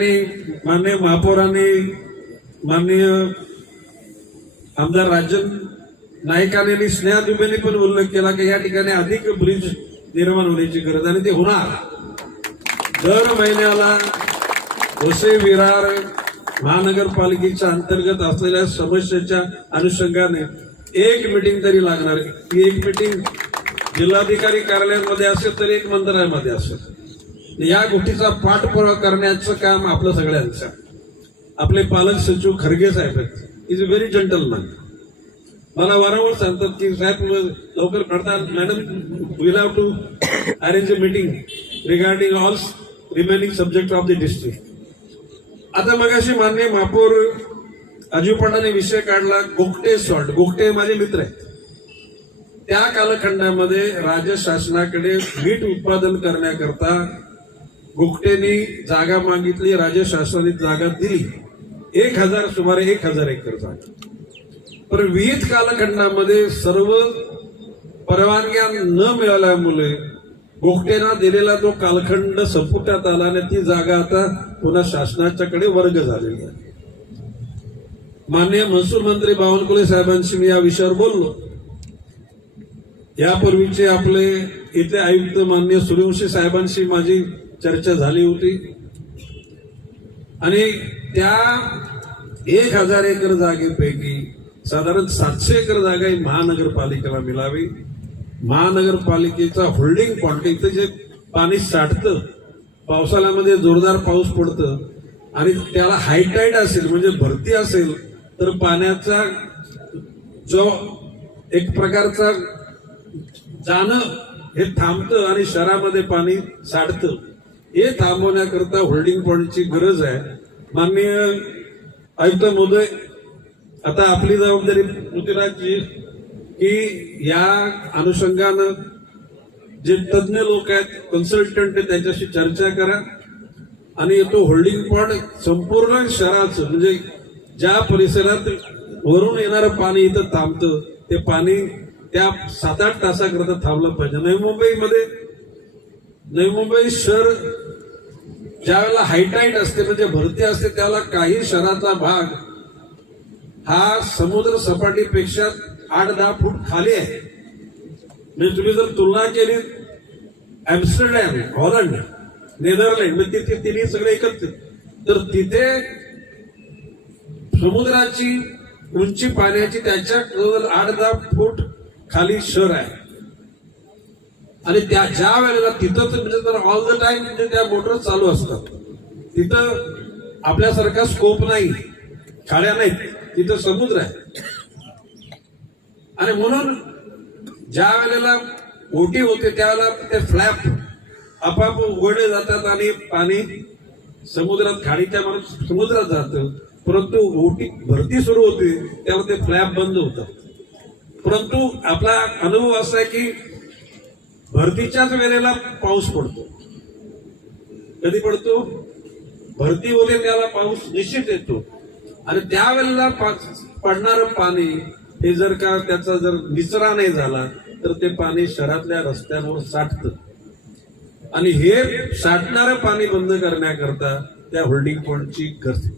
ठिकाणी माननीय महापौरांनी माननीय आमदार राजन नाईकांनी आणि स्नेहा दुबेंनी पण उल्लेख केला की या ठिकाणी अधिक ब्रिज निर्माण होण्याची गरज आणि ते होणार. दर महिन्याला वसई विरार महानगरपालिकेच्या अंतर्गत असलेल्या समस्येच्या अनुषंगाने एक मीटिंग तरी लागणार. ती एक मीटिंग जिल्हाधिकारी कार्यालयामध्ये असेल तर एक मंत्रालयामध्ये असेल. या गोष्टीचा पाठपुरावा करण्याचं काम आपलं सगळ्यांचं. आपले पालक सचिव खरगे साहेब आहेत, इज अ व्हेरी जंटलमॅन. मला वारंवार सांगतात की साहेब लवकर करतात madam, we have to arrange a meeting regarding all remaining subject of the district. आता मगाशी माननीय महापौर अजय पांडाने विषय काढला गोगटे सॉल्ट. गोगटे माझे मित्र आहेत. त्या कालखंडामध्ये राज्य शासनाकडे मीठ उत्पादन करण्याकरता गोगटेनी जागा मागितली. राज्य शासनाने जागा दिली. सुमारे 1000 एकर जागा. पण विविध कालखंडामध्ये सर्व परवानग्या न मिळाल्यामुळे गोगटेना दिलेला तो कालखंड संपुष्टात आला आणि ती जागा आता पुन्हा शासनाच्याकडे वर्ग झालेली आहे. माननीय महसूल मंत्री बावनकुळे साहेबांशी मी या विषयावर बोललो. यापूर्वीचे आपले इथले आयुक्त माननीय सूर्यवंशी साहेबांशी माझी चर्चा झाली होती आणि त्या 1000 एकर जागेपैकी साधारण 700 एकर जागा ही महानगरपालिकेला मिळावी. महानगरपालिकेचा होल्डिंग पॉइंट, इथं जे पाणी साठतं पावसाळ्यामध्ये जोरदार पाऊस पडतं आणि त्याला हायटाईड असेल म्हणजे भरती असेल तर पाण्याचा जो एक प्रकारचा जाणं हे थांबतं आणि शहरामध्ये पाणी साठतं. हे थांबवण्याकरता होल्डिंग पॉइंटची गरज आहे. माननीय आयुक्त महोदय, आता आपली जबाबदारी पृथ्वीराजजी की या अनुषंगानं जे तज्ञ लोक आहेत, कन्सल्टंट आहेत, त्यांच्याशी चर्चा करा आणि तो होल्डिंग पॉइंट संपूर्ण शहराचं म्हणजे ज्या परिसरात वरून येणारं पाणी इथं थांबतं ते पाणी त्या 7-8 तासाकरता थांबलं पाहिजे. नवी मुंबई शहर ज्यावेळेला हायटाईट असते म्हणजे भरती असते त्यावेळेला काही शहराचा भाग हा समुद्र सपाटीपेक्षा 8-10 फूट खाली आहे. म्हणजे तुम्ही जर तुलना केली एम्स्टरडॅम, हॉलंड, नेदरलँड म्हणजे तिथे तिन्ही सगळे एकत्रित तर तिथे समुद्राची उंची पाण्याची त्याच्या 8-10 फूट खाली शहर आहे. आणि त्या ज्या वेळेला तिथं म्हणजे तर ऑल द टाइम म्हणजे त्या मोटर चालू असतात. तिथं आपल्यासारखा स्कोप नाही, खाड्या नाहीत, तिथं समुद्र आहे. आणि म्हणून ज्या वेळेला ओटी होते त्यावेळेला ते फ्लॅप आपाप उघडले जातात आणि पाणी समुद्रात खाडीच्या मार्फत समुद्रात जातं. परंतु ओटी भरती सुरू होते त्यावेळेला ते फ्लॅप बंद होतात. परंतु आपला अनुभव असा आहे की भरतीच्याच वेळेला पाऊस पडतो. कधी पडतो? भरती होते त्याला पाऊस निश्चित येतो आणि त्यावेळेला पडणारं पाणी हे जर का त्याचा जर निचरा नाही झाला तर ते पाणी शहरातल्या रस्त्यांवर साठतं आणि हे साठणारं पाणी बंद करण्याकरता त्या होल्डिंग पॉइंटची गरज.